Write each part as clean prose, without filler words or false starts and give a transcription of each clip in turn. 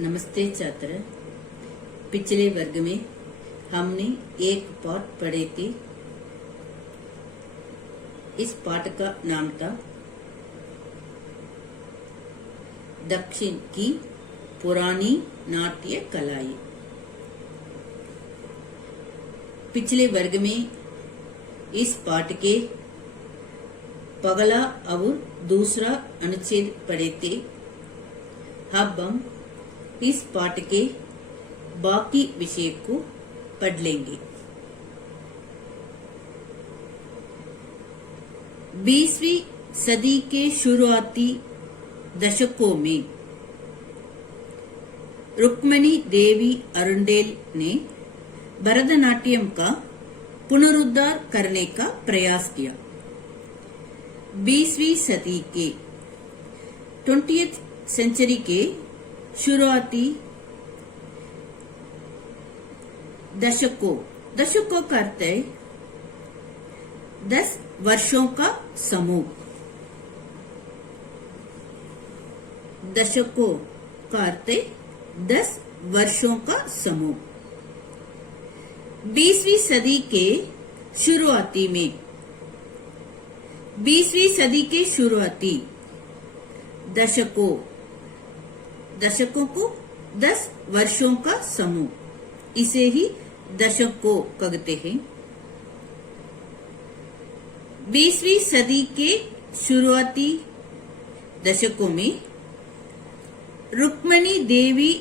नमस्ते छात्र। पिछले वर्ग में हमने एक पाठ पढ़े थे। इस पाठ का नाम था दक्षिण की पुरानी नाट्य कलाएं। पिछले वर्ग में इस पाठ के पगला और दूसरा अनुच्छेद पढ़े थे। अब हम इस पाठ के बाकी विषय को पढ़ लेंगे। 20वीं सदी के शुरुआती दशकों में रुक्मिणी देवी अरुंडेल ने भरतनाट्यम का पुनरुद्धार करने का प्रयास किया। 20वीं सदी के 20th सेंचुरी के शुरुआती दशकों का अर्थ है 10 वर्षों का समूह। दशकों का अर्थ है 10 वर्षों का समूह। 20वीं सदी के शुरुआती में 20वीं सदी के शुरुआती दशकों को 10 वर्षों का समूह, इसे ही दशकों कहते हैं। 20वीं सदी के शुरुआती दशकों में रुक्मिणी देवी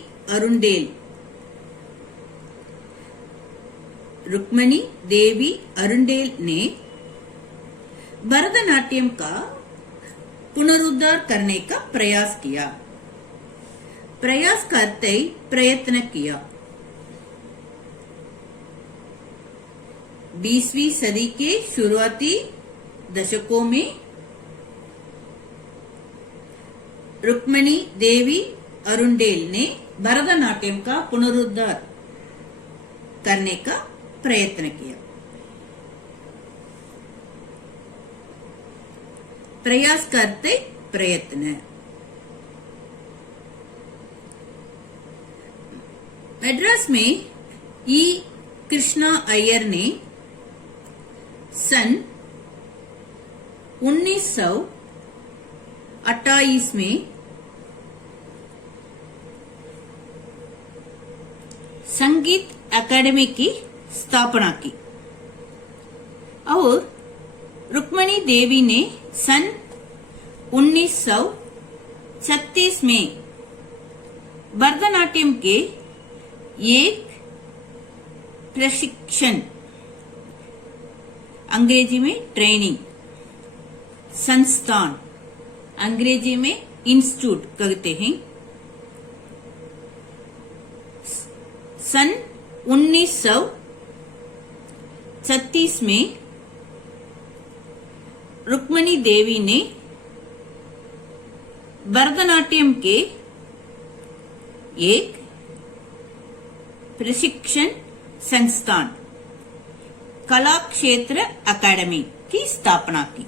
अरुंडेल ने भरतनाट्यम का पुनरुद्धार करने का प्रयास किया। प्रयास करते ही प्रयत्न किया। 20वीं सदी के शुरुआती दशकों में रुक्मिणी देवी अरुंडेल ने भरतनाट्यम का पुनरुद्धार करने का प्रयत्न किया। प्रयास करते प्रयत्न। मद्रास में ई कृष्णा अय्यर ने सन 1928 में संगीत अकादमी की स्थापना की और रुक्मिणी देवी ने सन 1936 में भरतनाट्यम के एक प्रशिक्षण, अंग्रेजी में ट्रेनिंग संस्थान, अंग्रेजी में इंस्टीट्यूट कहते हैं, सन 1936 में रुक्मिणी देवी ने भरतनाट्यम के एक प्रशिक्षण संस्थान कला क्षेत्र अकादमी की स्थापना की।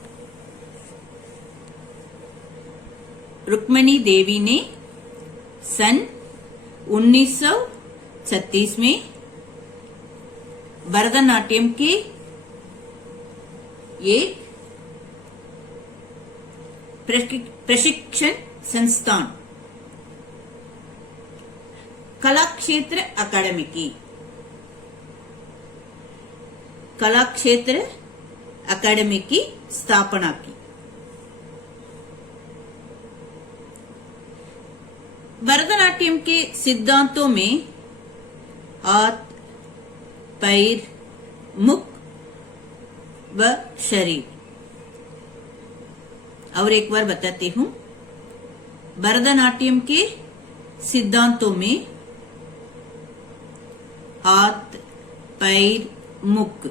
रुक्मिणी देवी ने सन 1936 में भरतनाट्यम के एक प्रशिक्षण संस्थान कला क्षेत्र अकादमी की स्थापना की। भरतनाट्यम के सिद्धांतों में हाथ, पैर, मुख व शरीर। और एक बार बताती हूँ। भरतनाट्यम के सिद्धांतों में हाथ, पैर, मुख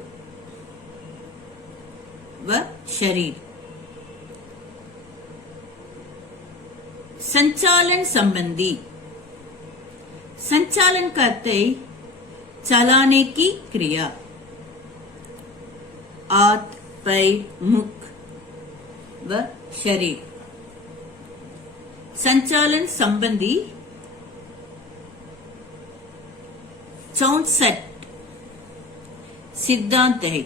व शरीर। संचालन संबंधी। संचालन करते चलाने की क्रिया। हाथ, पैर, मुख व शरीर। संचालन संबंधी 64 सिद्धांत है।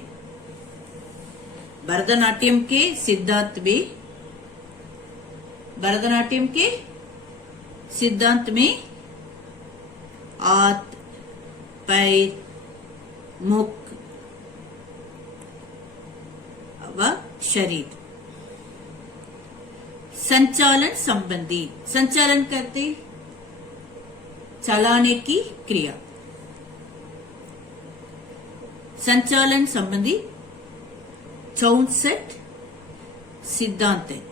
भरतनाट्यम के सिद्धांत में हाथ, पैर, मुख व शरीर। संचालन संबंधी, संचालन करते चलाने की क्रिया। संचालन संबंधी 64 सिद्धांत है।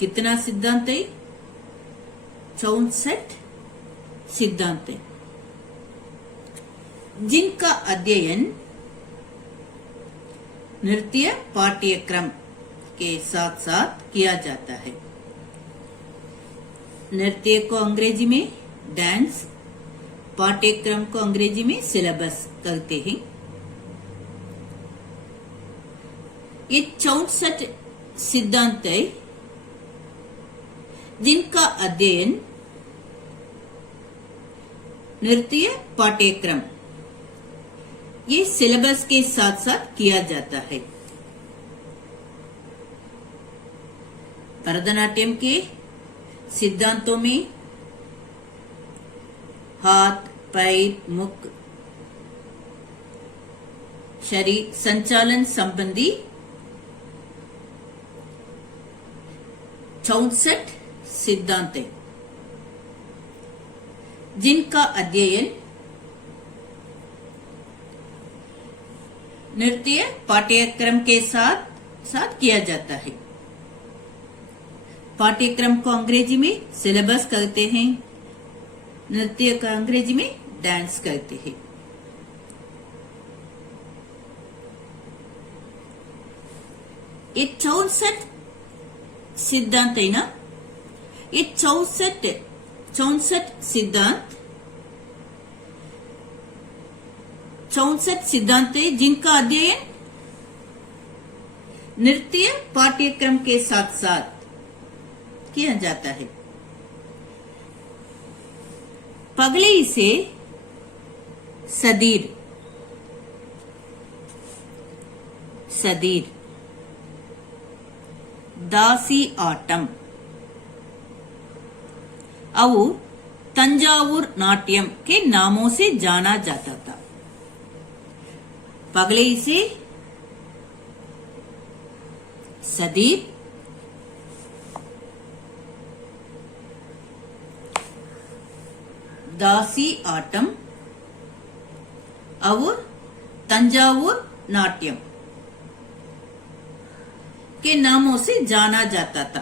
कितना सिद्धांत है? 64 सिद्धांत है, जिनका अध्ययन नृत्य पाठ्यक्रम के साथ साथ किया जाता है। नृत्य को अंग्रेजी में डांस, पाठ्यक्रम को अंग्रेजी में सिलेबस कहते हैं। ये 64 सिद्धांत है, जिनका अध्ययन नृत्य पाठ्यक्रम ये सिलेबस के साथ साथ किया जाता है। भरतनाट्यम के सिद्धांतों में हाथ, पैर, मुख, शरीर संचालन संबंधी 64 सिद्धांत है, जिनका अध्ययन नृत्य पाठ्यक्रम के साथ साथ किया जाता है। पाठ्यक्रम को अंग्रेजी में सिलेबस कहते हैं, नृत्य का अंग्रेजी में डांस कहते हैं। ये 64 सिद्धांत है ना, ये 64 सिद्धांत है, जिनका अध्ययन नृत्य पाठ्यक्रम के साथ साथ किया जाता है। पगले इसे सदीर दासी आटम और तंजावुर नाट्यम के नामों से जाना जाता था। पगले इसे सदीर, दासी आटम और तंजावुर नाट्यम के नामों से जाना जाता था।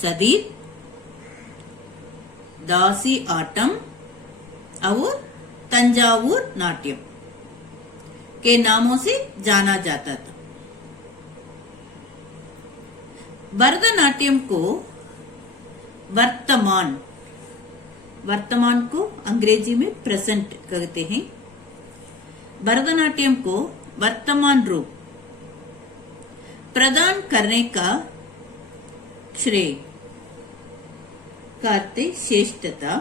सदीर, दासी आटम और तंजावुर नाट्यम के नामों से जाना जाता था। भरतनाट्यम को वर्तमान को अंग्रेजी में प्रेजेंट कहते हैं। भरतनाट्यम को वर्तमान रूप प्रदान करने का श्रेय करते श्रेष्ठता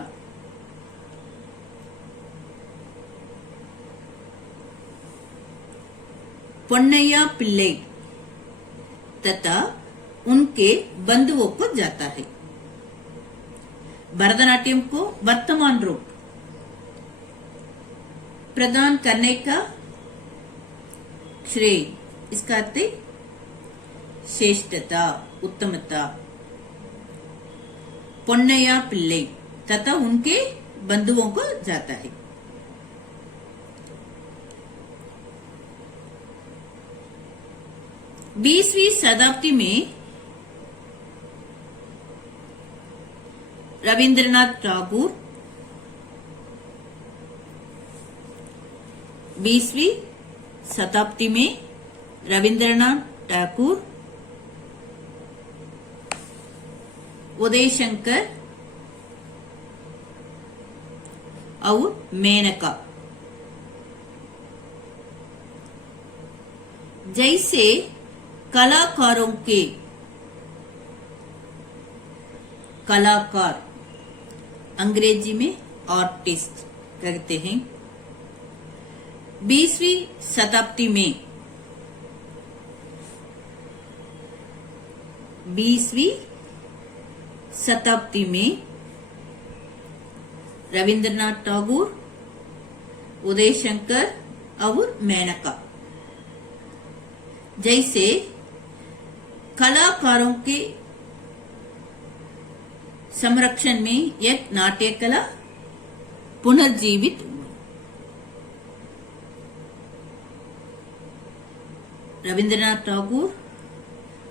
पोन्नैया पिल्लै तथा उनके बंधुओं को जाता है। भरतनाट्यम को वर्तमान रूप प्रदान करने का श्रेय, इसका अर्थ श्रेष्ठता, उत्तमता, पोन्नैया पिल्लै तथा उनके बंधुओं को जाता है। बीसवीं शताब्दी में रविंद्रनाथ टैगोर 20वीं शताब्दी में रविंद्रनाथ टैगोर, उदय शंकर और मेनका जैसे कलाकार, अंग्रेजी में आर्टिस्ट कहते हैं। 20वीं शताब्दी में 20वीं शताब्दी में रविंद्रनाथ टैगोर, उदय शंकर और मेनका जैसे कलाकारों के संरक्षण में एक नाट्य कला पुनर्जीवित हुई। रविंद्रनाथ टैगोर,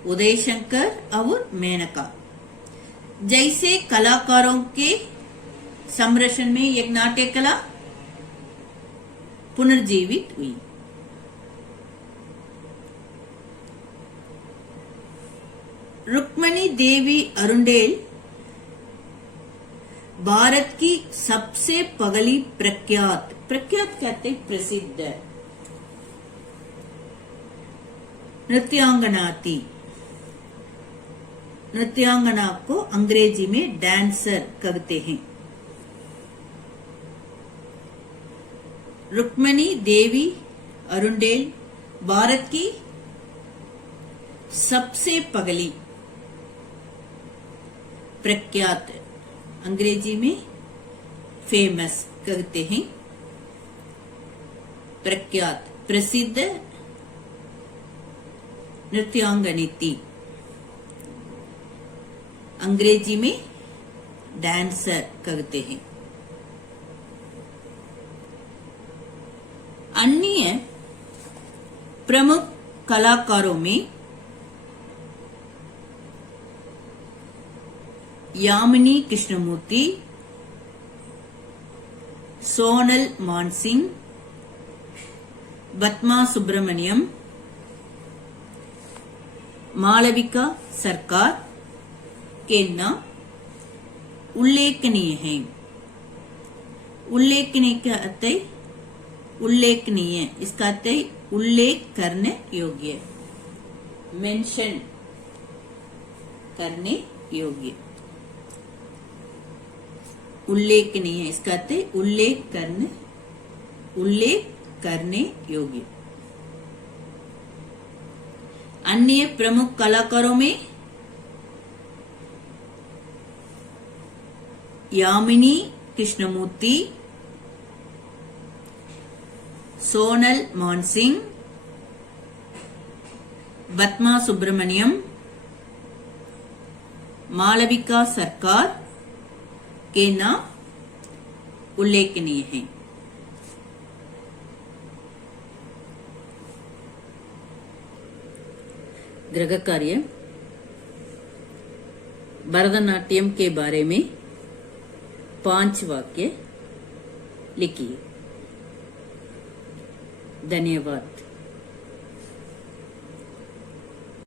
उदय शंकर और मेनका जैसे कलाकारों के संरक्षण में एक नाट्य कला पुनर्जीवित हुई। रुक्मणी देवी अरुंडेल भारत की सबसे पहली प्रख्यात कहते प्रसिद्ध नृत्यांगना थी। नृत्यांगना को अंग्रेजी में डांसर कहते हैं। रुक्मणी देवी अरुंडेल भारत की सबसे पहली प्रख्यात, अंग्रेजी में फेमस कहते हैं, प्रख्यात प्रसिद्ध नृत्यांगनी थी। अंग्रेजी में डांसर कहते हैं। अन्य प्रमुख कलाकारों में यामिनी कृष्णमूर्ति, सोनल मानसिंह, पद्मा सुब्रमण्यम, मालविका सरकार के नाम उल्लेखनीय हैं। उल्लेखनीय का अर्थ है उल्लेखनीय, इसका अर्थ है उल्लेख करने योग्य, मेंशन करने योग्य। उल्लेखनीय इसका अर्थ है उल्लेख करने योग्य। अन्य प्रमुख कलाकारों में यामिनी कृष्णमूर्ति, सोनल मानसिंह, पद्मा सुब्रमण्यम, मालविका सरकार के नाम उल्लेखनीय हैं। गृह कार्य, भरतनाट्यम के बारे में 5 वाक्य लिखिए। धन्यवाद।